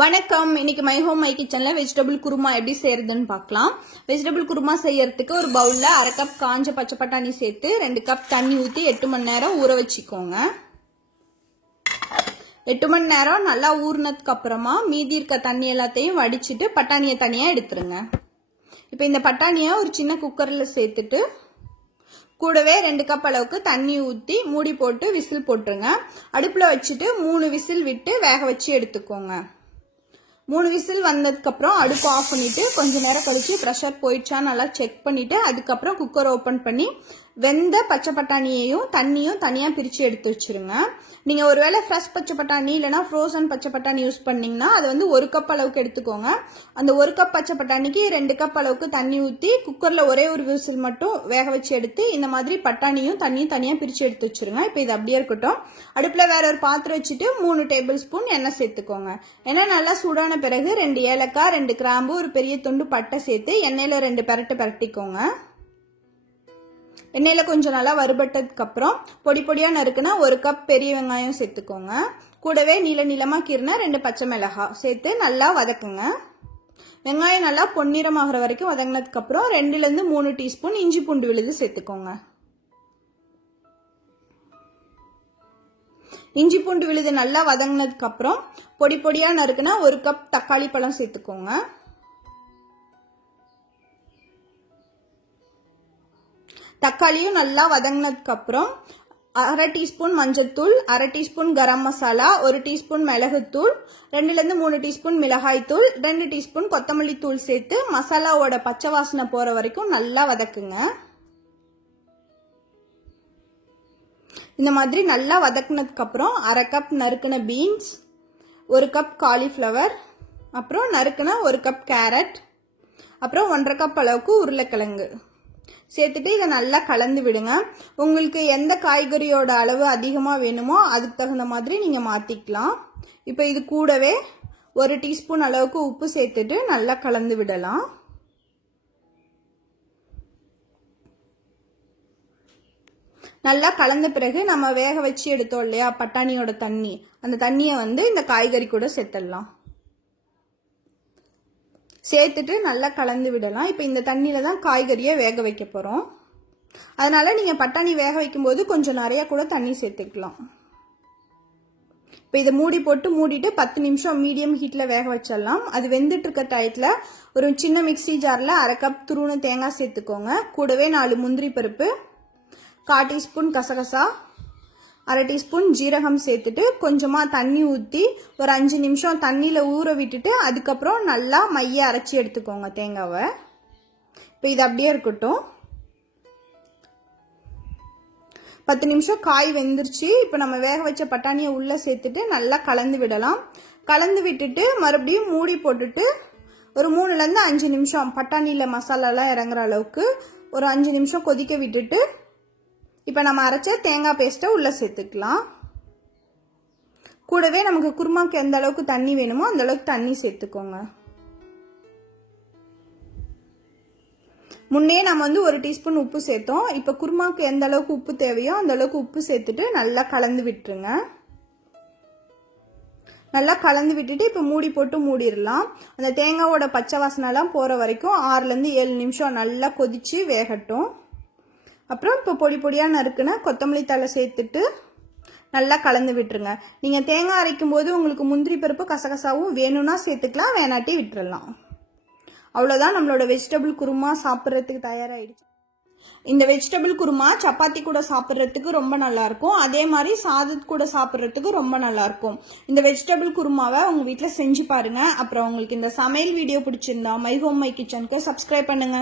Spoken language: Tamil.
வணக்கம். இன்னைக்கு மை ஹோம் மை கிச்சன்ல வெஜிடபிள் குருமா எப்படி செய்யறதுன்னு பார்க்கலாம். வெஜிடபிள் குருமா செய்யறதுக்கு ஒரு பவுல்ல 1/2 கப் காஞ்ச பச்சை பட்டாணி சேர்த்து 2 கப் தண்ணி ஊற்றி 8 மணி நேரம் ஊற வச்சுக்கோங்க. 8 மணி நேரம் நல்லா ஊறினதுக்கு அப்புறமா மீதி இருக்க தண்ணி எல்லாத்தையும் வடிச்சிட்டு பட்டாணியை தனியா எடுத்துருங்க. இப்போ இந்த பட்டாணியை ஒரு சின்ன குக்கர்ல சேர்த்துட்டு கூடவே 2 கப் அளவுக்கு தண்ணி ஊற்றி மூடி போட்டு விசில் போட்டுருங்க. அடுப்புல வச்சுட்டு 3 விசில் விட்டு வேக வச்சு எடுத்துக்கோங்க. 3 விசில் வந்ததுக்கு அப்புறம் அடுப்பு ஆஃப் பண்ணிட்டு கொஞ்ச நேரம் கழிச்சு ப்ரெஷர் போயிடுச்சா நல்லா செக் பண்ணிட்டு அதுக்கப்புறம் குக்கர் ஓபன் பண்ணி வெந்த பச்சை பட்டாணியையும் தண்ணியும் தனியா பிரிச்சு எடுத்து வச்சிருங்க. நீங்க ஒருவேளை ஃப்ரெஷ் பச்சை பட்டாணி இல்லைன்னா ஃப்ரோசன் பச்சை பட்டாணி யூஸ் பண்ணீங்கன்னா அது வந்து 1 கப் அளவுக்கு எடுத்துக்கோங்க. அந்த 1 கப் பச்சை பட்டாணிக்கு 2 கப் அளவுக்கு தண்ணி ஊற்றி குக்கர்ல ஒரே ஒரு விசில் மட்டும் வேக வச்சு எடுத்து இந்த மாதிரி பட்டாணியும் தண்ணியும் தனியா பிரிச்சு எடுத்து வச்சிருங்க. இப்போ இது அப்படியே இருக்கட்டும். அடுப்புல வேற ஒரு பாத்திரம் வச்சுட்டு 3 டேபிள் ஸ்பூன் எண்ணெய் சேர்த்துக்கோங்க. எண்ணெய் நல்லா சூடான பிறகு 2 ஏலக்காய் 2 கிராம்பு ஒரு பெரிய துண்டு பட்டை சேர்த்து எண்ணெயில 2 பரட்டிக்கோங்க. எண்ணெயில கொஞ்சம் நல்லா வறுபட்டதுக்கு அப்புறம் பொடி பொடியா நறுக்குனா 1 கப் பெரிய வெங்காயம் சேர்த்துக்கோங்க. கூடவே நீளமா கீறின 2 பச்சை மிளகாய் சேர்த்து நல்லா வதக்குங்க. வெங்காயம் நல்லா பொன்னிறமாகிற வரைக்கும் வதங்கினதுக்கு அப்புறம் 2 ல இருந்து 3 டீஸ்பூன் இஞ்சி பூண்டு விழுது சேர்த்துக்கோங்க. இஞ்சி பூண்டு விழுது நல்லா வதங்கினதுக்கு அப்புறம் பொடி பொடியா நறுக்குனா 1 கப் தக்காளி பழம் சேர்த்துக்கோங்க. தக்காளியும் நல்லா வதங்கினதுக்கு அப்புறம் 1/2 டீஸ்பூன் மஞ்சள்தூள், 1/2 டீஸ்பூன் கரம் மசாலா, 1 டீஸ்பூன் மிளகுத்தூள், 2 ல இருந்து 3 டீஸ்பூன் மிளகாய் தூள், 2 டீஸ்பூன் கொத்தமல்லி தூள் சேர்த்து மசாலாவோட பச்சை வாசனை போற வரைக்கும் நல்லா வதக்குங்க. இந்த மாதிரி நல்லா வதக்குனதுக்கு அப்புறம் 1/2 கப் நறுக்குன பீன்ஸ், 1 கப் காலிஃப்ளவர், அப்புறம் நறுக்குன 1 கப் கேரட், அப்புறம் 1/2 கப் அளவுக்கு உருளைக்கிழங்கு சேர்த்துட்டு இதை நல்லா கலந்து விடுங்க. உங்களுக்கு எந்த காய்கறியோட அளவு அதிகமா வேணுமோ அதுக்கு தகுந்த மாதிரி நீங்க மாத்திக்கலாம். இப்போ இது கூடவே 1 டீஸ்பூன் அளவுக்கு உப்பு சேர்த்துட்டு நல்லா கலந்து விடலாம். நல்லா கலந்த பிறகு நம்ம வேக வச்சு எடுத்தோம் இல்லையா பட்டாணியோட தண்ணி, அந்த தண்ணியை வந்து இந்த காய்கறி கூட சேர்த்துடலாம். சேர்த்துட்டு நல்லா கலந்து விடலாம். இப்போ இந்த தண்ணியில தான் காய்கறியை வேக வைக்க போறோம். அதனால நீங்க பட்டாணி வேக வைக்கும் போது கொஞ்சம் நிறைய கூட தண்ணி சேர்த்துக்கலாம். இப்போ இதை மூடி போட்டு மூடிட்டு 10 நிமிஷம் மீடியம் ஹீட்ல வேக வச்சிடலாம். அது வெந்துட்டு இருக்க டயத்துல ஒரு சின்ன மிக்ஸி ஜார்ல 1/2 கப் துருவன தேங்காய் சேர்த்துக்கோங்க. கூடவே 4 முந்திரி பருப்பு, 1/4 டீஸ்பூன் கசகசா, 1/2 டீஸ்பூன் ஜீரகம் சேர்த்துட்டு கொஞ்சமா தண்ணி ஊற்றி ஒரு 5 நிமிஷம் தண்ணியில ஊற விட்டுட்டு அதுக்கப்புறம் நல்லா மைய அரைச்சி எடுத்துக்கோங்க தேங்காவை. இப்போ இது அப்படியே இருக்கட்டும். 10 நிமிஷம் காய் வெந்துருச்சு. இப்போ நம்ம வேக வச்ச பட்டாணியை உள்ள சேர்த்துட்டு நல்லா கலந்து விடலாம். கலந்து விட்டுட்டு மறுபடியும் மூடி போட்டுட்டு ஒரு 3 ல இருந்து 5 நிமிஷம் பட்டாணியில மசாலாலாம் இறங்குற அளவுக்கு ஒரு 5 நிமிஷம் கொதிக்க விட்டுட்டு இப்போ நம்ம அரைச்ச தேங்காய் பேஸ்ட்டை உள்ள சேர்த்துக்கலாம். கூடவே நமக்கு குருமாக்கு எந்த அளவுக்கு தண்ணி வேணுமோ அந்த அளவுக்கு தண்ணி சேர்த்துக்கோங்க. முன்னே நம்ம வந்து 1 டீஸ்பூன் உப்பு சேர்த்தோம். இப்போ குருமாக்கு எந்த அளவுக்கு உப்பு தேவையோ அந்த அளவுக்கு உப்பு சேர்த்துட்டு நல்லா கலந்து விட்டுருங்க. நல்லா கலந்து விட்டுட்டு இப்போ மூடி போட்டு மூடிடலாம். அந்த தேங்காவோட பச்சை வாசனைலாம் போற வரைக்கும் 6 ல இருந்து 7 நிமிஷம் நல்லா கொதிச்சு வேகட்டும். அப்புறம் இப்போ பொடி பொடியா நறுக்குன கொத்தமல்லி தழை சேர்த்துட்டு நல்லா கலந்து விட்டுருங்க. நீங்க தேங்காய் அரைக்கும் போது உங்களுக்கு முந்திரி பருப்பு கசகசாவும் வேணும்னா சேர்த்துக்கலாம், வேணாட்டி விட்டுறலாம். அவ்வளவுதான், நம்மளோட வெஜிடபிள் குருமா சாப்பிட்றதுக்கு தயாராயிடுச்சு. இந்த வெஜிடபிள் குருமா சப்பாத்தி கூட சாப்பிட்றதுக்கு ரொம்ப நல்லா இருக்கும். அதே மாதிரி சாதத்து கூட சாப்பிட்றதுக்கு ரொம்ப நல்லா இருக்கும். இந்த வெஜிடபிள் குருமாவை உங்க வீட்டுல செஞ்சு பாருங்க. அப்புறம் உங்களுக்கு இந்த சமையல் வீடியோ பிடிச்சிருந்தா மை ஹோம் மை கிச்சனுக்கு சப்ஸ்கிரைப் பண்ணுங்க.